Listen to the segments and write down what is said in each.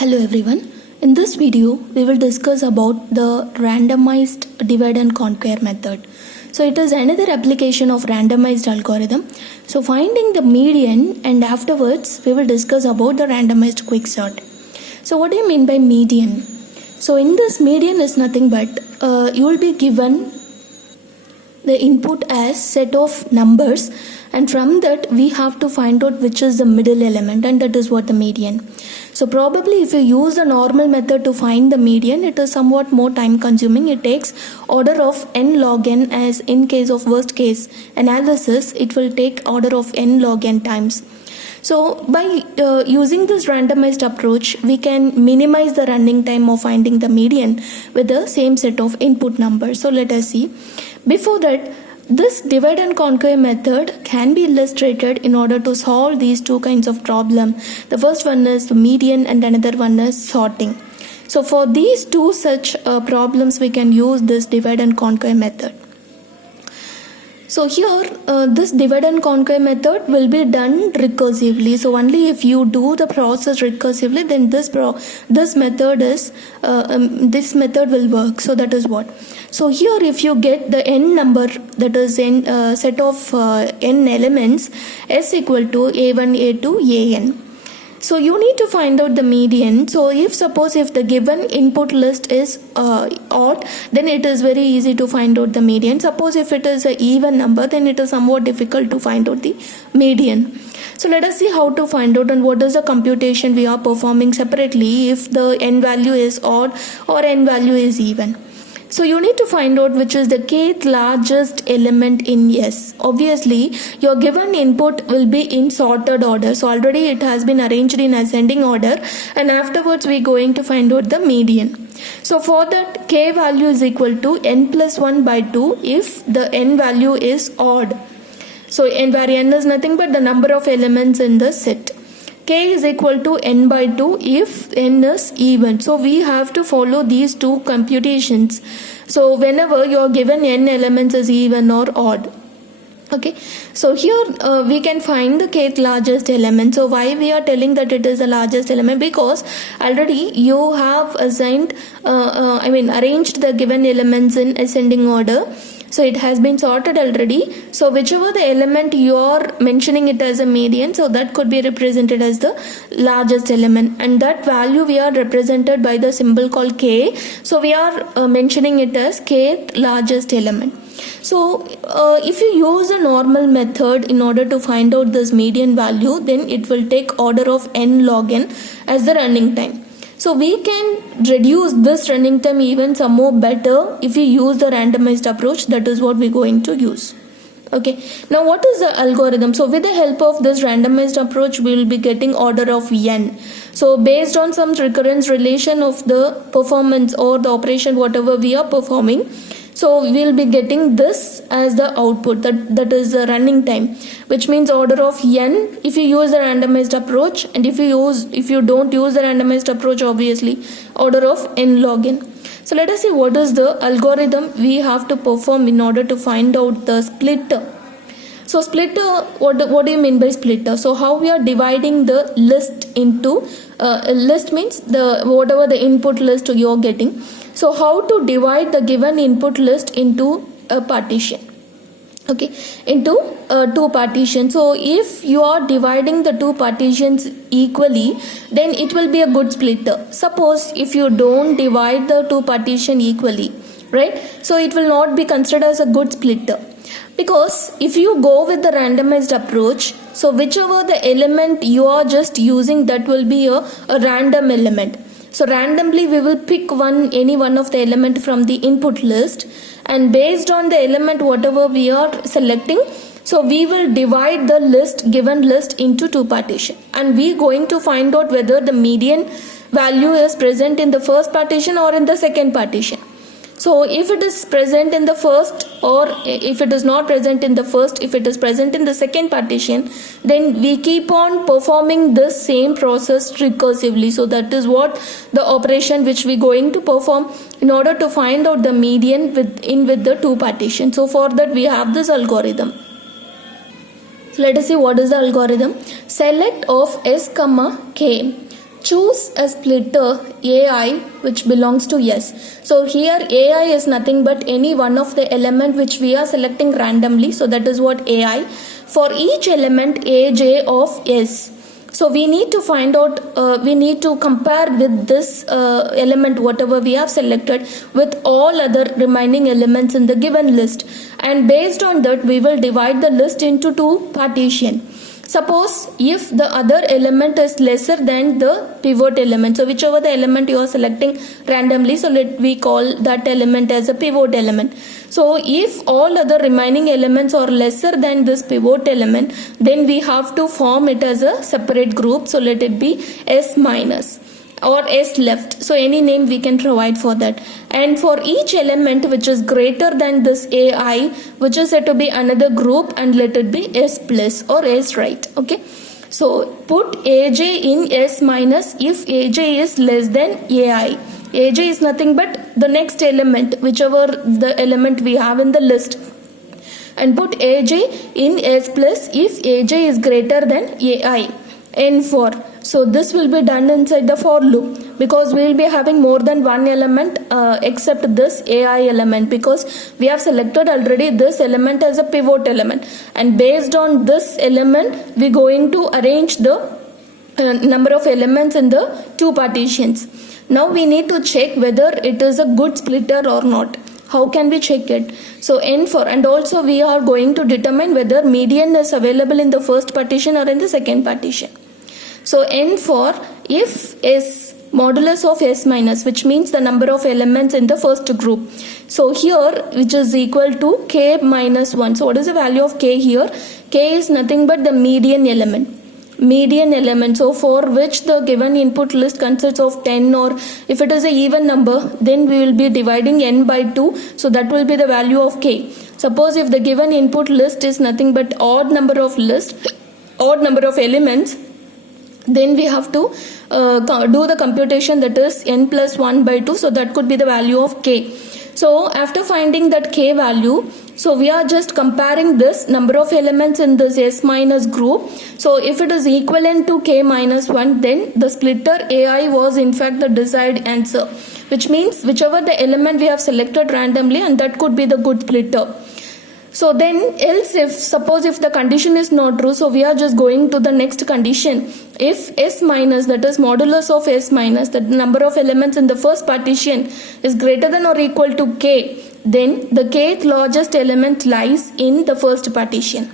Hello everyone. In this video, we will discuss about the randomized divide and conquer method. So it is another application of randomized algorithm. So finding the median and afterwards we will discuss about the randomized quicksort. So what do you mean by median? So in this median is nothing but you will be given the input as set of numbers, and from that we have to find out which is the middle element, and that is what the median. So probably if you use the normal method to find the median, it is somewhat more time consuming. It takes order of n log n, as in case of worst case analysis it will take order of n log n times. So by using this randomized approach, we can minimize the running time of finding the median with the same set of input numbers. So let us see. Before that, this divide and conquer method can be illustrated in order to solve these two kinds of problem. The first one is the median and another one is sorting. So for these two such problems, we can use this divide and conquer method. So here this divide and conquer method will be done recursively. So only if you do the process recursively, then this method will work. So that is what. So here if you get the n number, that is n set of n elements, s equal to a1 a2 an. So you need to find out the median. So if the given input list is odd, then it is very easy to find out the median. Suppose if it is an even number, then it is somewhat difficult to find out the median. So let us see how to find out and what is the computation we are performing separately if the n value is odd or n value is even. So you need to find out which is the kth largest element in S. Obviously, your given input will be in sorted order. So already it has been arranged in ascending order, and afterwards we are going to find out the median. So for that, k value is equal to n plus 1 by 2 if the n value is odd. So n where n is nothing but the number of elements in the set. K is equal to n by 2 if n is even. So we have to follow these two computations. So whenever you are given n elements is even or odd. Okay, so here we can find the kth largest element. So why we are telling that it is the largest element? Because already you have assigned arranged the given elements in ascending order. So it has been sorted already. So whichever the element you are mentioning it as a median, so that could be represented as the largest element, and that value we are represented by the symbol called k. So we are mentioning it as kth largest element. So if you use a normal method in order to find out this median value, then it will take order of n log n as the running time. So we can reduce this running time even some more better if we use the randomized approach. That is what we're going to use. Okay, now what is the algorithm? So with the help of this randomized approach, we will be getting order of n. So based on some recurrence relation of the performance or the operation whatever we are performing, so we will be getting this as the output, that is the running time, which means order of n if you use the randomized approach, and if you don't use the randomized approach, obviously order of n log n. So let us see what is the algorithm we have to perform in order to find out the splitter. So splitter, what do you mean by splitter? So how we are dividing the list into list means the whatever the input list you are getting. So how to divide the given input list into a partition? Okay, into two partitions. So if you are dividing the two partitions equally, then it will be a good splitter. Suppose if you don't divide the two partition equally, right? So it will not be considered as a good splitter. Because if you go with the randomized approach, so whichever the element you are just using, that will be a random element. So randomly we will pick any one of the element from the input list, and based on the element whatever we are selecting, so we will divide the given list into two partition, and we going to find out whether the median value is present in the first partition or in the second partition. So if it is present in the first, or if it is not present in the first, if it is present in the second partition, then we keep on performing this same process recursively. So that is what the operation which we going to perform in order to find out the median with the two partitions. So for that we have this algorithm. So let us see what is the algorithm. Select of s comma k choose a splitter AI which belongs to S. So here AI is nothing but any one of the element which we are selecting randomly. So that is what AI. For each element AJ of S. So we need to find out, we need to compare with this element whatever we have selected with all other remaining elements in the given list. And based on that we will divide the list into two partitions. Suppose if the other element is lesser than the pivot element, so whichever the element you are selecting randomly, so let we call that element as a pivot element. So if all other remaining elements are lesser than this pivot element, then we have to form it as a separate group. So let it be S minus or S left. So any name we can provide for that. And for each element which is greater than this AI, which is said to be another group, and let it be S plus or S right. Okay. So put AJ in S minus if AJ is less than AI. AJ is nothing but the next element, whichever the element we have in the list. And put AJ in S plus if AJ is greater than AI. N4. So this will be done inside the for loop, because we will be having more than one element except this AI element, because we have selected already this element as a pivot element, and based on this element we are going to arrange the number of elements in the two partitions. Now we need to check whether it is a good splitter or not. How can we check it? So N4, and also we are going to determine whether median is available in the first partition or in the second partition. So N4, if S modulus of S minus, which means the number of elements in the first group. So here, which is equal to K minus 1. So what is the value of K here? K is nothing but the median element. Median element, so for which the given input list consists of 10, or if it is an even number, then we will be dividing n by 2, so that will be the value of K. Suppose if the given input list is nothing but odd number of elements, then we have to do the computation, that is n plus 1 by 2, so that could be the value of K. So after finding that K value, so we are just comparing this number of elements in this S minus group. So if it is equivalent to K minus 1, then the splitter AI was in fact the desired answer, which means whichever the element we have selected randomly, and that could be the good splitter. So then else, if suppose if the condition is not true, so we are just going to the next condition. If S minus, that is modulus of S minus, the number of elements in the first partition is greater than or equal to K, then the kth largest element lies in the first partition.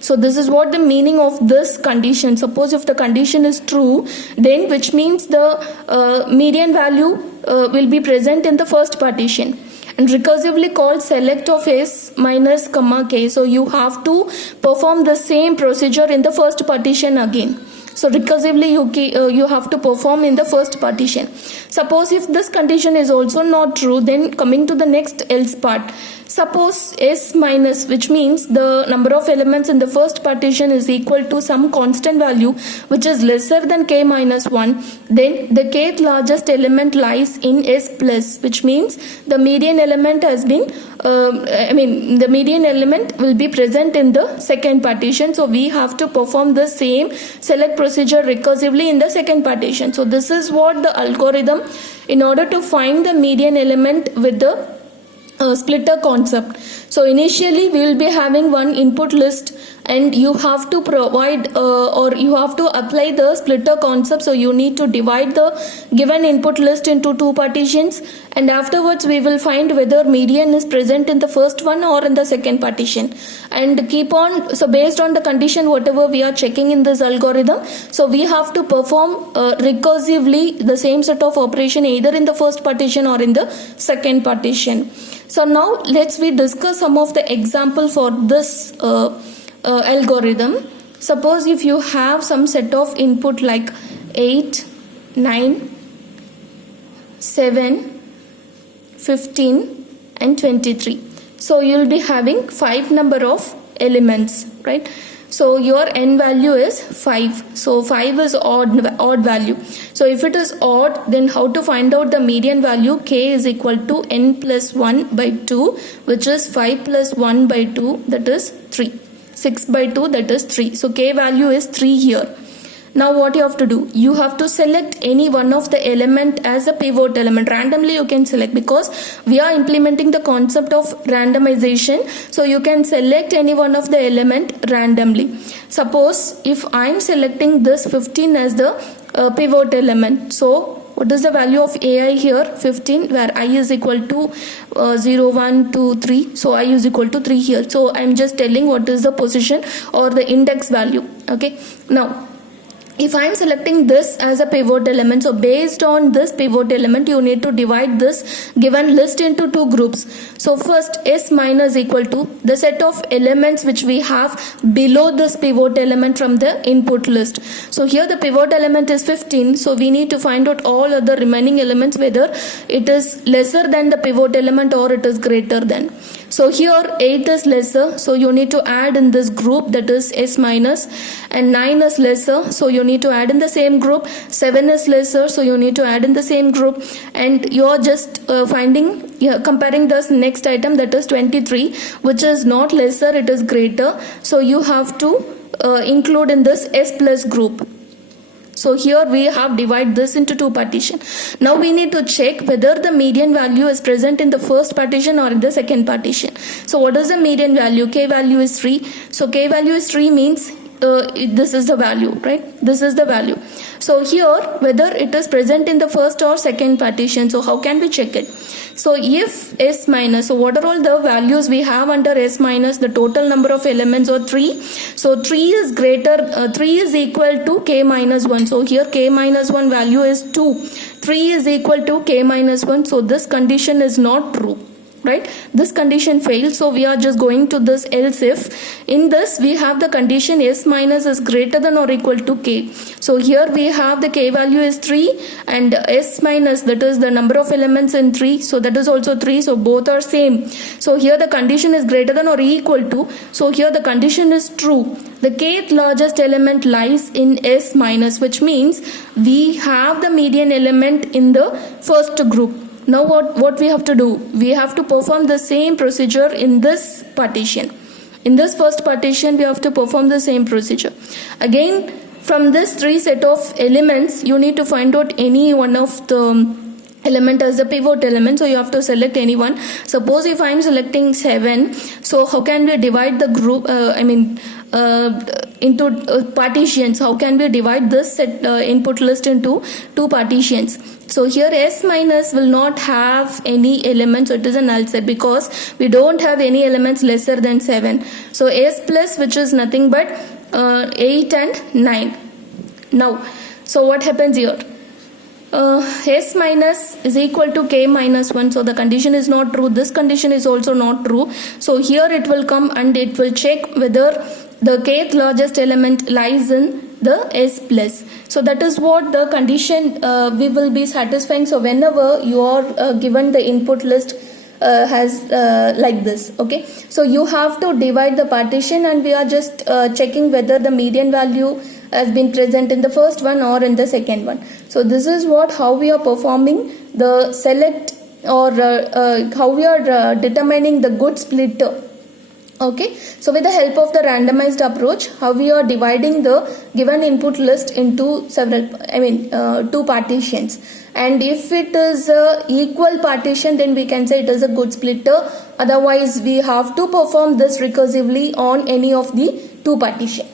So this is what the meaning of this condition. Suppose if the condition is true, then which means the median value will be present in the first partition, and recursively called select of S minus comma K. So you have to perform the same procedure in the first partition again. So recursively you have to perform in the first partition. Suppose if this condition is also not true, then coming to the next else part. Suppose S minus, which means the number of elements in the first partition is equal to some constant value which is lesser than K minus 1, then the kth largest element lies in S plus, which means the median element has been the median element will be present in the second partition. So we have to perform the same select procedure recursively in the second partition. So this is what the algorithm in order to find the median element with the splitter concept. So initially we will be having one input list, and you have to provide or you have to apply the splitter concept. So you need to divide the given input list into two partitions, and afterwards we will find whether median is present in the first one or in the second partition, and keep on. So based on the condition whatever we are checking in this algorithm, so we have to perform recursively the same set of operation either in the first partition or in the second partition. So now let's discuss some of the example for this algorithm. Suppose if you have some set of input like 8, 9, 7, 15 and 23. So you will be having 5 number of elements, right? So your n value is 5. So 5 is odd value. So if it is odd, then how to find out the median value? K is equal to n plus 1 by 2, which is 5 plus 1 by 2, that is 3. 6 by 2, that is 3. So K value is 3 here. Now what you have to do, you have to select any one of the element as a pivot element. Randomly you can select, because we are implementing the concept of randomization, so you can select any one of the element randomly. Suppose if I am selecting this 15 as the pivot element, so what is the value of ai here? 15, where I is equal to 0 1 2 3, so I is equal to 3 here. So I'm just telling what is the position or the index value. Okay, now if I am selecting this as a pivot element, so based on this pivot element you need to divide this given list into two groups. So first, S minus equal to the set of elements which we have below this pivot element from the input list. So here the pivot element is 15, so we need to find out all other remaining elements whether it is lesser than the pivot element or it is greater than. So here 8 is lesser, so you need to add in this group, that is S minus, and 9 is lesser, so you need to add in the same group. 7 is lesser, so you need to add in the same group, and you are just comparing this next item, that is 23, which is not lesser, it is greater, so you have to include in this S plus group. So here we have divided this into two partition. Now we need to check whether the median value is present in the first partition or in the second partition. So what is the median value? K value is 3. So K value is 3 means this is the value, right? This is the value. So here whether it is present in the first or second partition. So how can we check it? So if S minus, so what are all the values we have under S minus? The total number of elements are 3. So 3 is greater, 3 is equal to K minus 1. So here K minus 1 value is 2. 3 is equal to K minus 1. So this condition is not true, right? This condition fails, so we are just going to this else if. In this we have the condition S minus is greater than or equal to K. So here we have the K value is 3 and S minus, that is the number of elements in 3, so that is also 3, so both are same. So here the condition is greater than or equal to, so here the condition is true. The kth largest element lies in S minus, which means we have the median element in the first group. Now what we have to do? We have to perform the same procedure in this partition. In this first partition we have to perform the same procedure. Again, from this 3 set of elements you need to find out any one of the element as a pivot element, so you have to select any one. Suppose if I am selecting 7, so how can we divide the group into partitions? How can we divide this set input list into two partitions? So here S minus will not have any elements, so it is a null set because we don't have any elements lesser than 7. So S plus, which is nothing but 8 and 9. Now, so what happens here? S minus is equal to K minus 1, so the condition is not true. This condition is also not true. So here it will come and it will check whether the kth largest element lies in the S plus. So that is what the condition we will be satisfying. So whenever you are given the input list has like this, okay, so you have to divide the partition and we are just checking whether the median value has been present in the first one or in the second one. So this is how we are performing the select or how we are determining the good splitter. Okay, so with the help of the randomized approach, how we are dividing the given input list into two partitions, and if it is a equal partition then we can say it is a good splitter. Otherwise we have to perform this recursively on any of the two partition.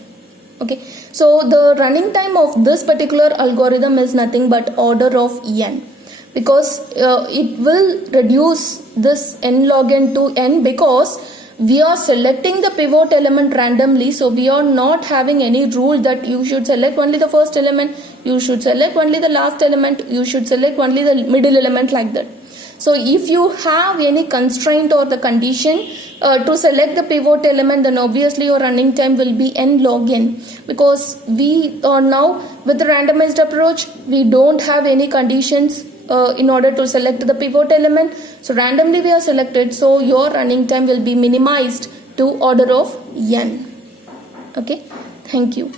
Okay, so the running time of this particular algorithm is nothing but order of n, because it will reduce this n log n to n because we are selecting the pivot element randomly. So we are not having any rule that you should select only the first element, you should select only the last element, you should select only the middle element, like that. So if you have any constraint or the condition to select the pivot element, then obviously your running time will be n log n, because we are now with the randomized approach, we don't have any conditions in order to select the pivot element. So randomly we are selected, so your running time will be minimized to order of n. Okay, thank you.